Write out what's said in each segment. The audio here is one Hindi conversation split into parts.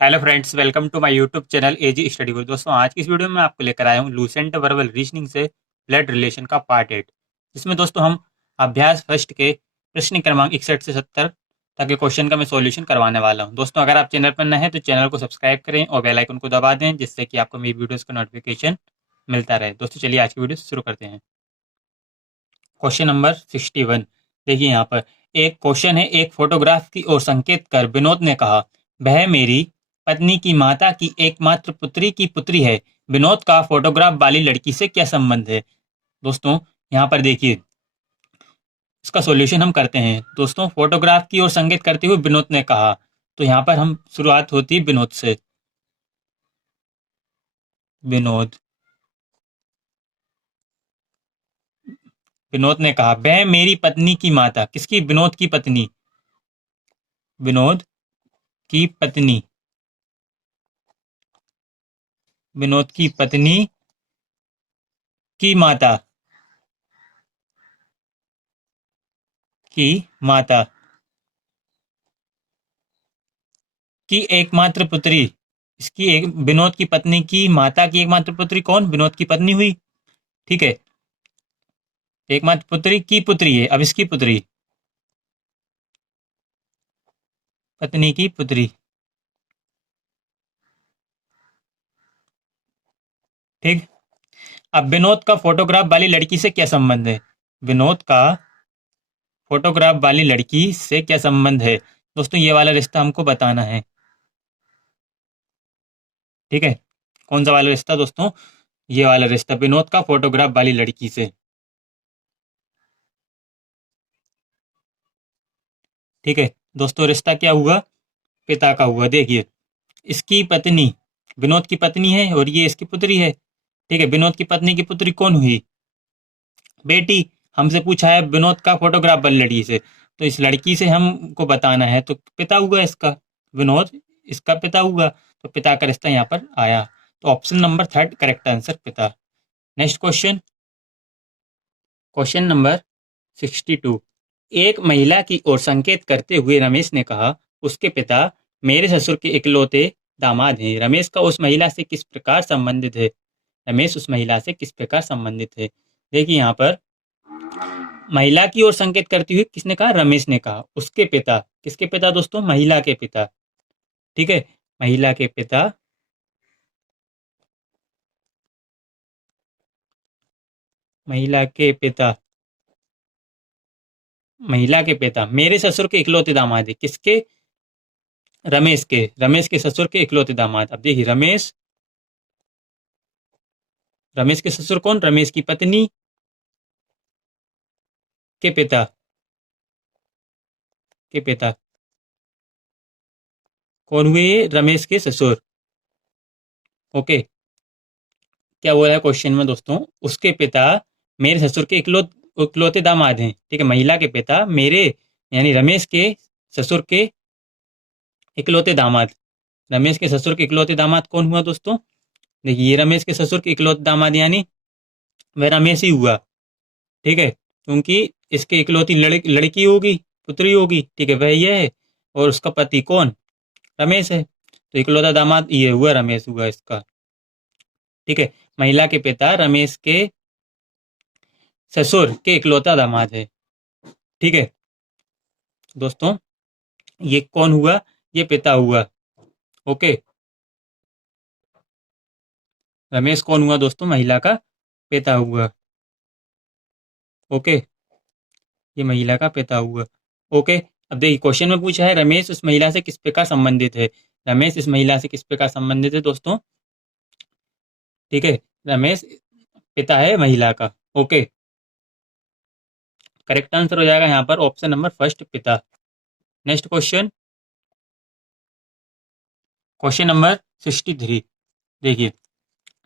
Hello friends, welcome to my YouTube channel AG study Guru. दोस्तों, आज की इस वीडियो में आपको लेकर आया हूँ लूसेंट वर्बल रीजनिंग से ब्लड रिलेशन का पार्ट 8, जिसमें दोस्तों हम अभ्यास फर्स्ट के प्रश्न क्रमांक 61 से 70 तक के क्वेश्चन का मैं सॉल्यूशन करवाने वाला हूँ। दोस्तों, अगर आप चैनल पर नए हैं तो चैनल को सब्सक्राइब करें और बेल आइकन को दबा दें, जिससे कि आपको मेरी वीडियोज़ का नोटिफिकेशन मिलता रहे। दोस्तों, चलिए आज की वीडियो शुरू करते हैं। Question number 61। देखिए यहाँ पर एक क्वेश्चन है। एक फोटोग्राफ की ओर संकेत कर विनोद ने कहा, वह मेरी पत्नी की माता की एकमात्र पुत्री की पुत्री है। विनोद का फोटोग्राफ वाली लड़की से क्या संबंध है? दोस्तों, यहाँ पर देखिए, इसका सॉल्यूशन हम करते हैं। दोस्तों, फोटोग्राफ की ओर संकेत करते हुए विनोद ने कहा, तो यहाँ पर हम शुरुआत होती है विनोद से। विनोद विनोद ने कहा, वह मेरी पत्नी की माता, किसकी? विनोद की पत्नी। विनोद की पत्नी। विनोद की पत्नी की माता। की माता की एकमात्र पुत्री। इसकी एक विनोद की पत्नी की माता की एकमात्र पुत्री कौन? विनोद की पत्नी हुई। ठीक है, एकमात्र पुत्री की पुत्री है। अब इसकी पुत्री, पत्नी की पुत्री। ठीक। अब विनोद का फोटोग्राफ वाली लड़की से क्या संबंध है? विनोद का फोटोग्राफ वाली लड़की से क्या संबंध है? दोस्तों, ये वाला रिश्ता हमको बताना है। ठीक है, कौन सा वाला रिश्ता दोस्तों? ये वाला रिश्ता, विनोद का फोटोग्राफ वाली लड़की से। ठीक है दोस्तों, रिश्ता क्या हुआ? पिता का हुआ। देखिए, इसकी पत्नी विनोद की पत्नी है और ये इसकी पुत्री है। ठीक है, विनोद की पत्नी की पुत्री कौन हुई? बेटी। हमसे पूछा है विनोद का फोटोग्राफ वाली लड़की से, तो इस लड़की से हमको बताना है, तो पिता हुआ इसका। विनोद इसका पिता हुआ, तो पिता का रिश्ता यहाँ पर आया। तो option number third correct answer, पिता। Next question, question number 62। एक महिला की ओर संकेत करते हुए रमेश ने कहा, उसके पिता मेरे ससुर के इकलौते दामाद हैं। रमेश का उस महिला से किस प्रकार संबंधित है? रमेश उस महिला से किस प्रकार संबंधित है? देखिए यहाँ पर महिला की ओर संकेत करती हुई किसने कहा? रमेश ने कहा। उसके पिता, किसके पिता दोस्तों? महिला के पिता। ठीक है, महिला के पिता। महिला के पिता। महिला के पिता मेरे ससुर के इकलौते दामाद है। किसके? रमेश के ससुर के इकलौते दामाद। अब देखिए, रमेश के ससुर कौन? रमेश की पत्नी के पिता। के पिता कौन हुए? ये रमेश के ससुर। ओके, क्या बोला है क्वेश्चन में दोस्तों? उसके पिता मेरे ससुर के इकलौते दामाद हैं। ठीक है, महिला के पिता मेरे यानी रमेश के ससुर के इकलौते दामाद। रमेश के ससुर के इकलौते दामाद कौन हुआ दोस्तों? देखिए, ये रमेश के ससुर के इकलौते दामाद यानी वह रमेश ही हुआ। ठीक है, क्योंकि इसके इकलौती लड़की होगी, पुत्री होगी। ठीक है, वह ये है, और उसका पति कौन? रमेश है। तो इकलौता दामाद ये हुआ, रमेश हुआ इसका। ठीक है, महिला के पिता रमेश के ससुर के इकलौता दामाद है। ठीक है दोस्तों, ये कौन हुआ? ये पिता हुआ। ओके, रमेश कौन हुआ दोस्तों? महिला का पिता हुआ। ओके, ये महिला का पिता हुआ। ओके, अब देखिए क्वेश्चन में पूछा है रमेश उस महिला से किस प्रकार संबंधित है। रमेश इस महिला से किस प्रकार संबंधित है दोस्तों? ठीक है, रमेश पिता है महिला का। ओके, करेक्ट आंसर हो जाएगा यहाँ पर ऑप्शन नंबर फर्स्ट, पिता। Next question, question number 63। देखिए,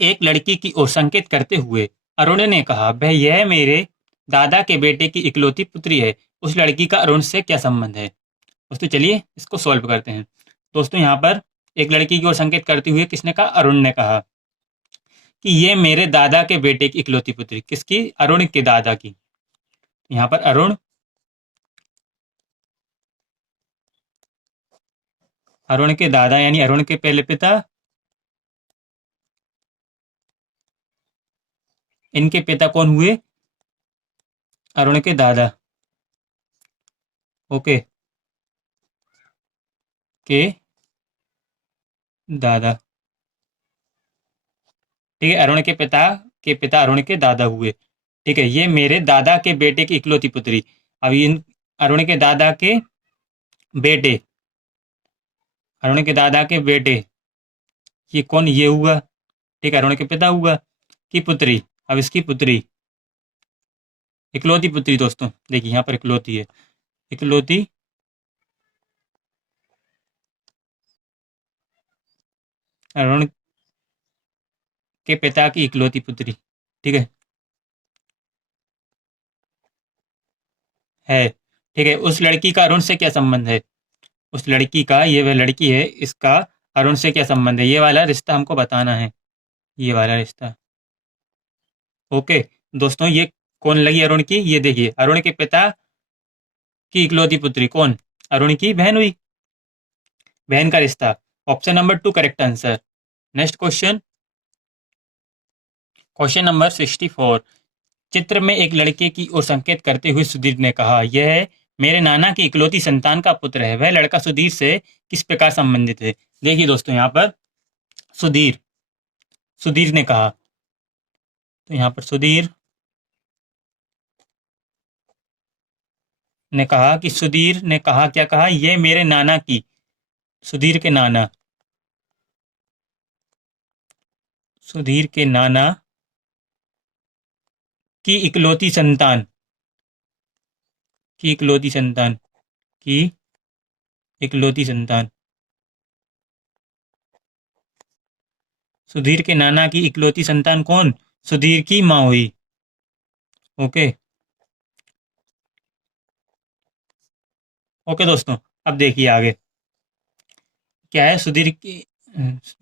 एक लड़की की ओर संकेत करते हुए अरुण ने कहा, वह यह मेरे दादा के बेटे की इकलौती पुत्री है। उस लड़की का अरुण से क्या संबंध है? दोस्तों, चलिए इसको सॉल्व करते हैं। दोस्तों, यहाँ पर एक लड़की की ओर संकेत करते हुए किसने कहा? अरुण ने कहा कि ये मेरे दादा के बेटे की इकलौती पुत्री। किसकी? अरुण के दादा की। यहाँ पर अरुण अरुण के दादा यानी अरुण के पहले पिता, इनके पिता कौन हुए? अरुण के दादा। ओके, के दादा। ठीक है, अरुण के पिता अरुण के दादा हुए। ठीक है, ये मेरे दादा के बेटे की इकलौती पुत्री। अब इन अरुण के दादा के बेटे, अरुण के दादा के बेटे, ये कौन? ये हुआ। ठीक है, अरुण के पिता हुआ की पुत्री। अब इसकी पुत्री, इकलौती पुत्री दोस्तों, देखिए यहाँ पर इकलौती है, इकलौती अरुण के पिता की इकलौती पुत्री। ठीक है। ठीक है, उस लड़की का अरुण से क्या संबंध है? उस लड़की का, ये वह लड़की है, इसका अरुण से क्या संबंध है? ये वाला रिश्ता हमको बताना है, ये वाला रिश्ता। ओके दोस्तों, ये कौन लगी अरुण की? ये देखिए, अरुण के पिता की इकलौती पुत्री कौन? अरुण की बहन हुई, बहन का रिश्ता। Option number 2 correct answer. Next question, question number 64। चित्र में एक लड़के की ओर संकेत करते हुए सुधीर ने कहा, यह मेरे नाना की इकलौती संतान का पुत्र है। वह लड़का सुधीर से किस प्रकार संबंधित है? देखिए दोस्तों, यहाँ पर सुधीर, सुधीर ने कहा, तो यहाँ पर सुधीर ने कहा कि, सुधीर ने कहा, क्या कहा? यह मेरे नाना की, सुधीर के नाना, सुधीर के नाना की इकलौती संतान, की इकलौती संतान, की इकलौती संतान, सुधीर के नाना की इकलौती संतान कौन? सुधीर की माँ हुई। ओके, ओके दोस्तों, अब देखिए आगे क्या है। सुधीर की,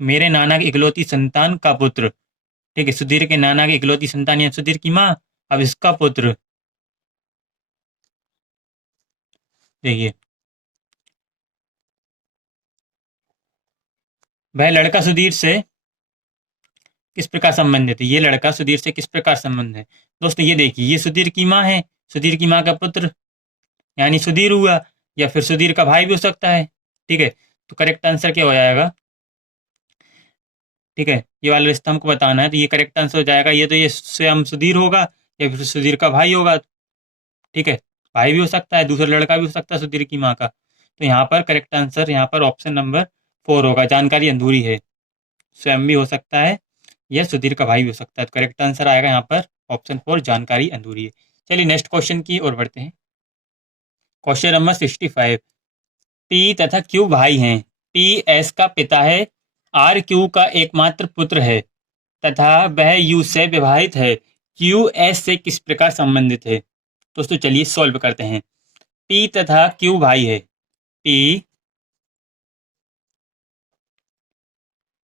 मेरे नाना की इकलौती संतान का पुत्र। ठीक है, सुधीर के नाना की इकलौती संतान या सुधीर की माँ, अब इसका पुत्र। देखिए, वह लड़का सुधीर से किस प्रकार संबंधित है? ये लड़का सुधीर से किस प्रकार संबंध है? दोस्तों ये देखिए, ये सुधीर की माँ है, सुधीर की माँ का पुत्र यानी सुधीर हुआ, या फिर सुधीर का भाई भी हो सकता है। ठीक है, तो करेक्ट आंसर क्या हो जाएगा? ठीक है, ये वाला रिश्ता हमको बताना है, तो ये करेक्ट आंसर हो जाएगा। ये तो ये स्वयं सुधीर होगा, या फिर सुधीर का भाई होगा। ठीक है, भाई भी हो सकता है, दूसरा लड़का भी हो सकता है सुधीर की माँ का। तो यहाँ पर करेक्ट आंसर, यहाँ पर ऑप्शन नंबर 4 होगा। जानकारी अधूरी है, स्वयं भी हो सकता है या सुधीर का भाई भी हो सकता है। तो करेक्ट आंसर आएगा यहाँ पर ऑप्शन 4, जानकारी अधूरी है। चलिए नेक्स्ट क्वेश्चन की ओर बढ़ते हैं। Question number 65। पी तथा क्यू भाई हैं। पी एस का पिता है, आर क्यू का एकमात्र पुत्र है तथा वह यू से विवाहित है। क्यू एस से किस प्रकार संबंधित है? दोस्तों चलिए सॉल्व करते हैं। पी तथा क्यू भाई है, पी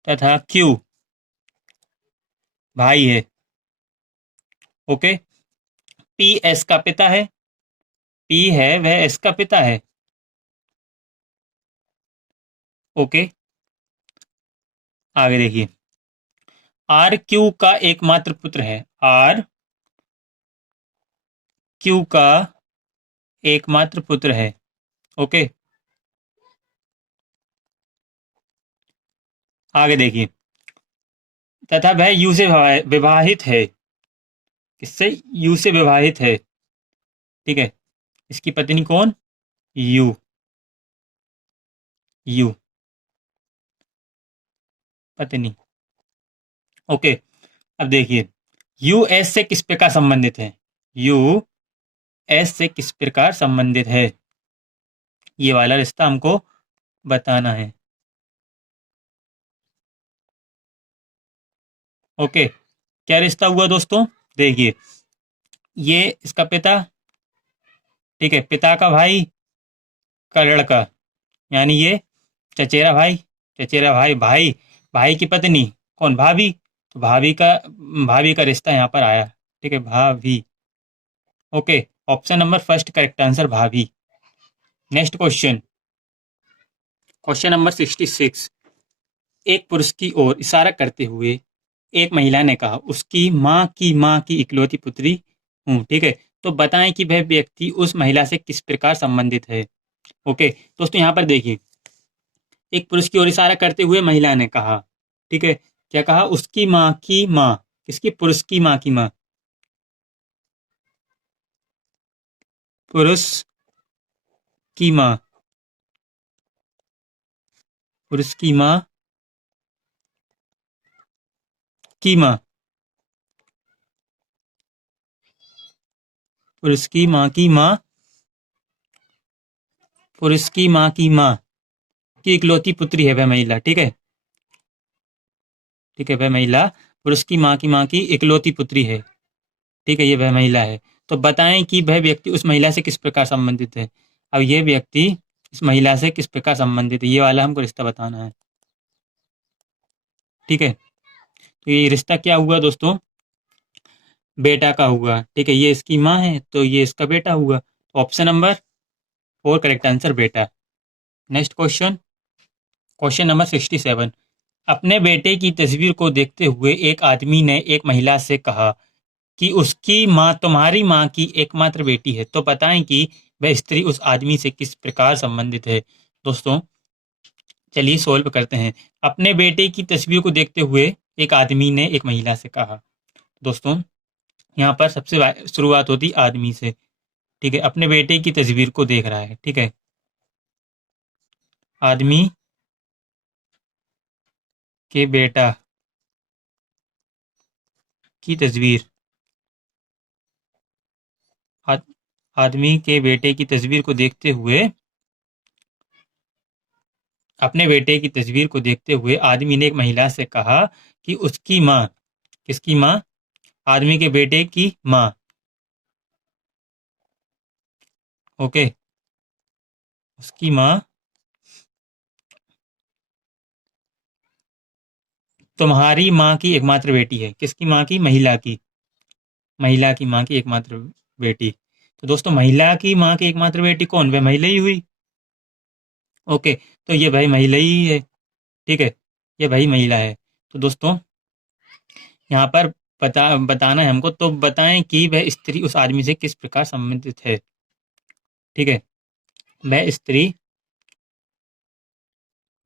तथा क्यू भाई है। ओके, पी एस का पिता है, पी है वह एस का पिता है। ओके, आगे देखिए, आर क्यू का एकमात्र पुत्र है, आर क्यू का एकमात्र पुत्र है। ओके, आगे देखिए, तथा वह यू से विवाहित है। किससे? यू से विवाहित है। ठीक है, इसकी पत्नी कौन? यू, यू पत्नी। ओके, अब देखिए, यू एस से किस प्रकार संबंधित है? यू एस से किस प्रकार संबंधित है? ये वाला रिश्ता हमको बताना है। ओके, क्या रिश्ता हुआ दोस्तों? देखिए, ये इसका पिता, ठीक है, पिता का भाई का लड़का, यानी ये चचेरा भाई, चचेरा भाई, भाई भाई की पत्नी कौन? भाभी। तो भाभी का रिश्ता यहाँ पर आया। ठीक है, भाभी। Okay, option number first correct answer, भाभी। Next question, question number 66। एक पुरुष की ओर इशारा करते हुए एक महिला ने कहा, उसकी माँ की इकलौती पुत्री हूँ। ठीक है, तो बताएं कि वह व्यक्ति उस महिला से किस प्रकार संबंधित है। ओके दोस्तों, यहाँ पर देखिए, एक पुरुष की ओर इशारा करते हुए महिला ने कहा, ठीक है, क्या कहा, उसकी माँ की माँ, किसकी, पुरुष की माँ की माँ, पुरुष की माँ, पुरुष की माँ की माँ, पुरुष की माँ की माँ, पुरुष की माँ की माँ की इकलौती पुत्री है वह महिला। ठीक है, ठीक है, वह महिला पुरुष की माँ की इकलौती पुत्री है। ठीक है, ये वह महिला है। तो बताएं कि वह व्यक्ति उस महिला से किस प्रकार संबंधित है। अब ये व्यक्ति इस महिला से किस प्रकार संबंधित है, ये वाला हमको रिश्ता बताना है। ठीक है, तो ये रिश्ता क्या हुआ दोस्तों, बेटा का हुआ। ठीक है, ये इसकी माँ है तो ये इसका बेटा हुआ। तो ऑप्शन नंबर 4 करेक्ट आंसर, बेटा। Next question, question number 67। अपने बेटे की तस्वीर को देखते हुए एक आदमी ने एक महिला से कहा कि उसकी माँ तुम्हारी माँ की एकमात्र बेटी है, तो बताएं कि वह स्त्री उस आदमी से किस प्रकार संबंधित है। दोस्तों चलिए सॉल्व करते हैं। अपने बेटे की तस्वीर को देखते हुए एक आदमी ने एक महिला से कहा। दोस्तों यहाँ पर सबसे शुरुआत होती आदमी से। ठीक है, अपने बेटे की तस्वीर को देख रहा है। ठीक है, आदमी के बेटा की तस्वीर, आद, आदमी के बेटे की तस्वीर को देखते हुए, अपने बेटे की तस्वीर को देखते हुए आदमी ने एक महिला से कहा कि उसकी माँ, किसकी माँ, आदमी के बेटे की माँ, ओके, उसकी माँ तुम्हारी माँ की एकमात्र बेटी है। किसकी माँ की, महिला की, महिला की माँ की एकमात्र बेटी। तो दोस्तों महिला की माँ की एकमात्र बेटी कौन, वह महिला ही हुई। ओके, तो ये भाई महिला ही है। ठीक है, ये भाई महिला है। तो दोस्तों यहाँ पर बताना है हमको, तो बताएं कि वह स्त्री उस आदमी से किस प्रकार संबंधित है। ठीक है, वह स्त्री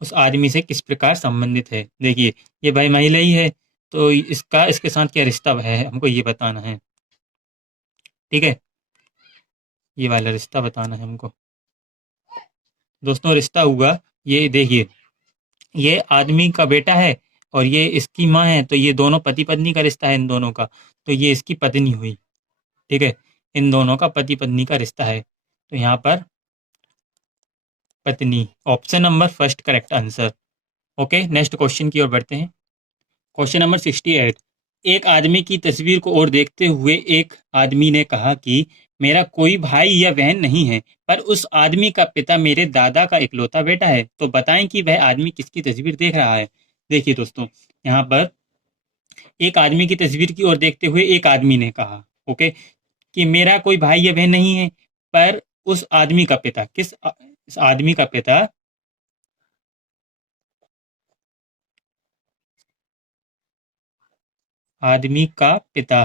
उस आदमी से किस प्रकार संबंधित है। देखिए ये भाई महिला ही है, तो इसका इसके साथ क्या रिश्ता है हमको ये बताना है। ठीक है, ये वाला रिश्ता बताना है हमको। दोस्तों रिश्ता हुआ, ये देखिए, ये आदमी का बेटा है और ये इसकी माँ है, तो ये दोनों पति पत्नी का रिश्ता है इन दोनों का। तो ये इसकी पत्नी हुई। ठीक है, इन दोनों का पति पत्नी का रिश्ता है। तो यहाँ पर पत्नी, option number first correct answer. Okay, next question की ओर बढ़ते हैं। Question number 68। एक आदमी की तस्वीर को और देखते हुए एक आदमी ने कहा कि मेरा कोई भाई या बहन नहीं है, पर उस आदमी का पिता मेरे दादा का इकलौता बेटा है, तो बताएं कि वह आदमी किसकी तस्वीर देख रहा है। देखिए दोस्तों, यहाँ पर एक आदमी की तस्वीर की ओर देखते हुए एक आदमी ने कहा, ओके, कि मेरा कोई भाई या बहन नहीं है, पर उस आदमी का पिता, इस आदमी का पिता, आदमी का पिता,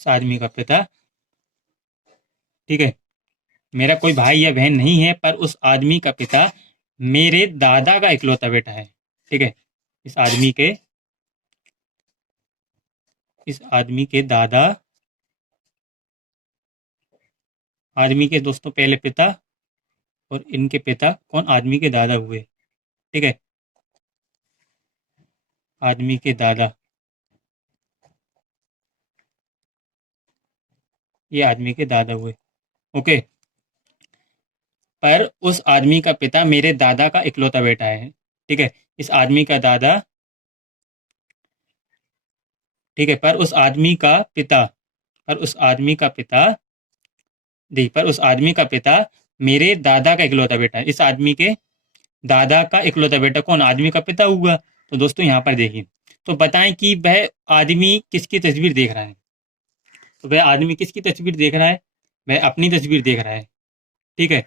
इस आदमी का पिता, ठीक है, मेरा कोई भाई या बहन नहीं है, पर उस आदमी का पिता मेरे दादा का इकलौता बेटा है। ठीक है, इस आदमी के इस आदमी के दादा, आदमी के दोस्तों पहले पिता और इनके पिता कौन, आदमी के दादा हुए। ठीक है, आदमी के दादा, ये आदमी के दादा हुए। ओके, पर उस आदमी का पिता मेरे दादा का इकलौता बेटा है। ठीक है, इस आदमी का दादा, ठीक है, पर उस आदमी का पिता, पर उस आदमी का पिता, देख, पर उस आदमी का पिता मेरे दादा का इकलौता बेटा है। इस आदमी के दादा का इकलौता बेटा कौन, आदमी का पिता हुआ। तो दोस्तों यहाँ पर देखिए, तो बताएं कि वह आदमी किसकी तस्वीर देख रहा है। तो वह आदमी किसकी तस्वीर देख रहा है? वह अपनी तस्वीर देख रहा है। ठीक है,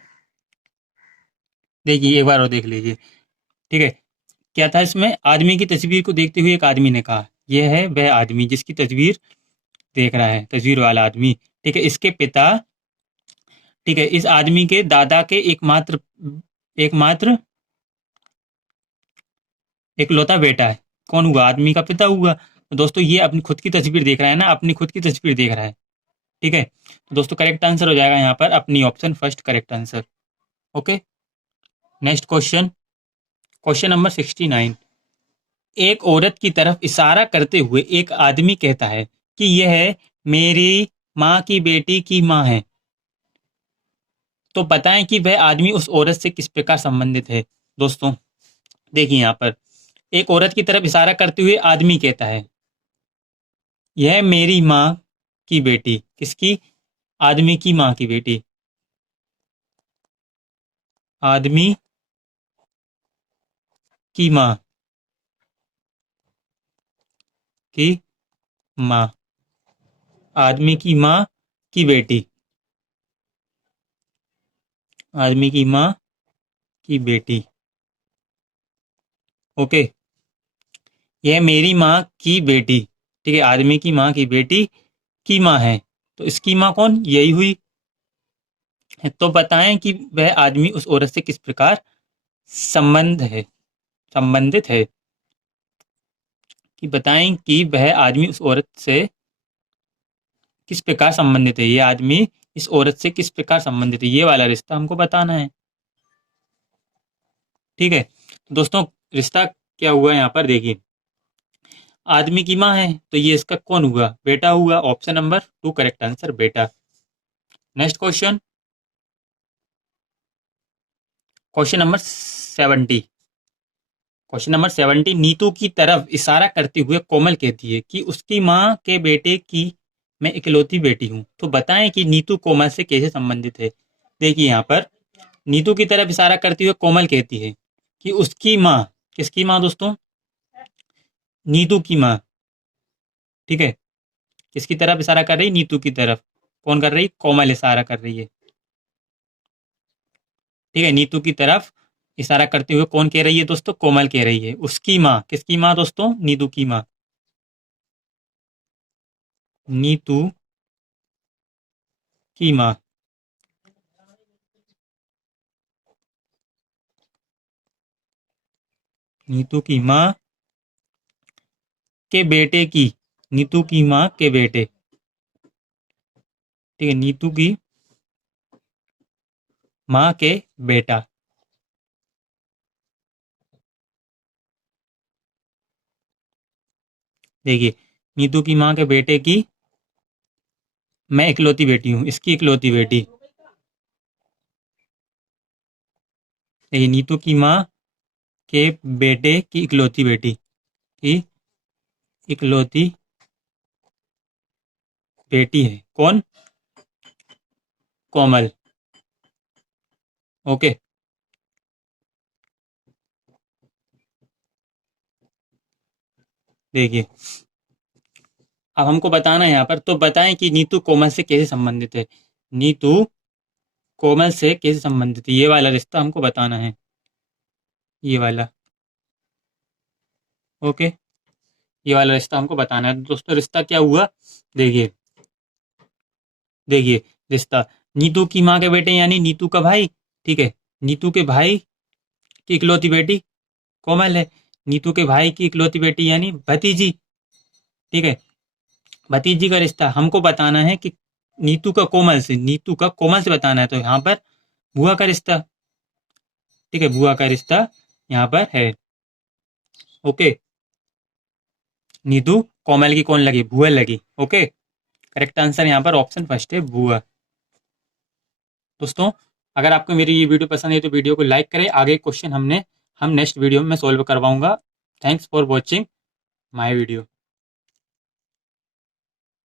देखिए एक बार और देख लीजिए। ठीक है, क्या था इसमें? आदमी की तस्वीर को देखते हुए एक आदमी ने कहा, यह है वह आदमी जिसकी तस्वीर देख रहा है, तस्वीर वाला आदमी। ठीक है, इसके पिता, ठीक है, इस आदमी के दादा के एकमात्र एकमात्र इकलौता बेटा है। कौन हुआ? आदमी का पिता हुआ। तो दोस्तों ये अपनी खुद की तस्वीर देख रहा है ना, अपनी खुद की तस्वीर देख रहा है। ठीक है, तो दोस्तों करेक्ट आंसर हो जाएगा यहाँ पर अपनी option first correct answer. Okay, next question, question number 69। एक औरत की तरफ इशारा करते हुए एक आदमी कहता है कि यह मेरी माँ की बेटी की माँ है। तो बताएं कि वह आदमी उस औरत से किस प्रकार संबंधित है। दोस्तों देखिए यहाँ पर एक औरत की तरफ इशारा करते हुए आदमी कहता है, यह मेरी माँ की बेटी, किसकी? आदमी की माँ की बेटी, आदमी की माँ की माँ, आदमी की माँ की बेटी, आदमी की माँ की बेटी। ओके, यह मेरी माँ की बेटी, ठीक है, आदमी की माँ की बेटी की माँ है। तो इसकी माँ कौन? यही हुई। तो बताएं कि वह आदमी उस औरत से किस प्रकार संबंधित है। कि बताएं कि वह आदमी उस औरत से किस प्रकार संबंधित है। ये आदमी इस औरत से किस प्रकार संबंधित है, ये वाला रिश्ता हमको बताना है। ठीक है, तो दोस्तों रिश्ता क्या हुआ यहाँ पर देखिए, आदमी की माँ है तो ये इसका कौन हुआ? बेटा हुआ। ऑप्शन नंबर 2 करेक्ट आंसर, बेटा। Next question, question number 70। Question number 70, Neetu की तरफ इशारा करते हुए कोमल कहती है कि उसकी माँ के बेटे की मैं इकलौती बेटी हूँ। तो बताएं कि नीतू कोमल से कैसे संबंधित है। देखिए यहाँ पर नीतू की तरफ इशारा करते हुए कोमल कहती है कि उसकी माँ, किसकी माँ दोस्तों? नीतू की माँ। ठीक है, किसकी तरफ इशारा कर रही? नीतू की तरफ। कौन कर रही? कोमल इशारा कर रही है। ठीक है, नीतू की तरफ इशारा करते हुए कौन कह रही है दोस्तों? कोमल कह रही है। उसकी माँ, किसकी माँ दोस्तों? नीतू की माँ, नीतू की माँ। नीतू की माँ के बेटे की, नीतू की माँ के बेटे। ठीक है, नीतू की माँ के बेटा। देखिए नीतू की माँ के बेटे की मैं इकलौती बेटी हूँ, इसकी इकलौती बेटी। देखिए नीतू की माँ के बेटे की इकलौती बेटी की इकलौती बेटी है। कौन? कोमल। ओके, देखिए अब हमको बताना है यहाँ पर, तो बताएं कि नीतू कोमल से कैसे संबंधित है। नीतू कोमल से कैसे संबंधित है, ये वाला रिश्ता हमको बताना है, ये वाला। ओके, ये वाला रिश्ता हमको बताना है। दोस्तों रिश्ता क्या हुआ देखिए, देखिए रिश्ता नीतू की माँ के बेटे यानी नीतू का भाई। ठीक है, नीतू के भाई की इकलौती बेटी कोमल है। नीतू के भाई की इकलौती बेटी यानी भतीजी। ठीक है, भतीजी का रिश्ता हमको बताना है कि नीतू का कोमल से, नीतू का कोमल से बताना है। तो यहाँ पर बुआ का रिश्ता। ठीक है, बुआ का रिश्ता यहाँ पर है। ओके, नीतू कोमल की कौन लगी? बुआ लगी। ओके, करेक्ट आंसर यहाँ पर ऑप्शन फर्स्ट है, बुआ। दोस्तों अगर आपको मेरी ये वीडियो पसंद है तो वीडियो को लाइक करें। आगे क्वेश्चन हम नेक्स्ट वीडियो में सॉल्व करवाऊंगा। Thanks for watching my video.